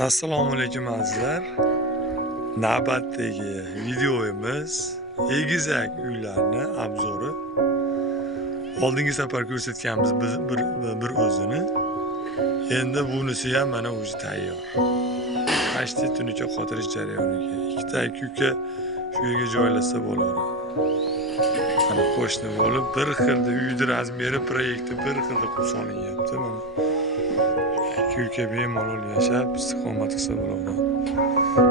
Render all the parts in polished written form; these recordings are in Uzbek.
Assalomu alaykum azizlar. Navbatdagi videomiz egizak uylarni obzori. Oldingi safar ko'rsatganmiz bir o'zini. Endi bunisi ham mana o'zi tayyor. Qashti tunuka qotirish jarayoniga. Ikkita uka shu yerga joylashsa bo'laveradi. Mana qo'shni bo'lib bir xilda uyni razmeri, proyekti bir xilda qilib solinyapti. Mana uka bemalol yashab istiqomat qilsa bo'ladi.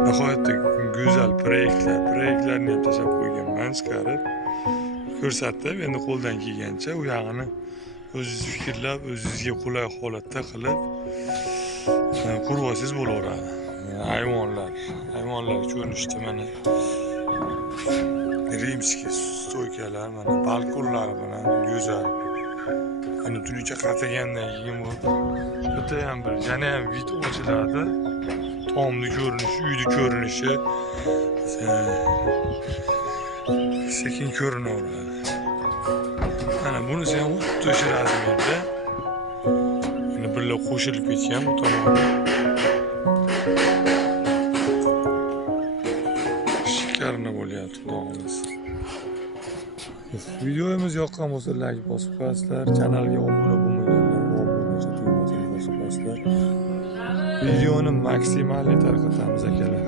Nihoyatda go'zal proyektlarni ham tashlab qo'yganman chiqarib ko'rsatib, endi qo'ldan kelgancha u yog'ini o'zingiz fikrlab, o'zingizga qulay holatda qilib qurib olsangiz bo'laveradi. Hayvonlar ko'rinishda mana rimskiy stoykalar, mana balkonlar bilan go'zal. Ana tunuka qatagandan keyin bu ham bir yana ham vid ochiladi. Tomni ko'rinishi, uyni ko'rinishi sekin ko'rinaveradi. Mana bunisi ham xuddi o'sha razmerda. Mana birga qo'shilib ketgan bu tomonda. Shikarna bo'lyapti, xudoimiz. Videomiz yoqqan bo'lsa like bosib qo'yasizlar, kanalga obuna bo'lmaganlar obuna tugmasini bosib qo'yasizlar. Videoni maksimal tarqatamiz akalar.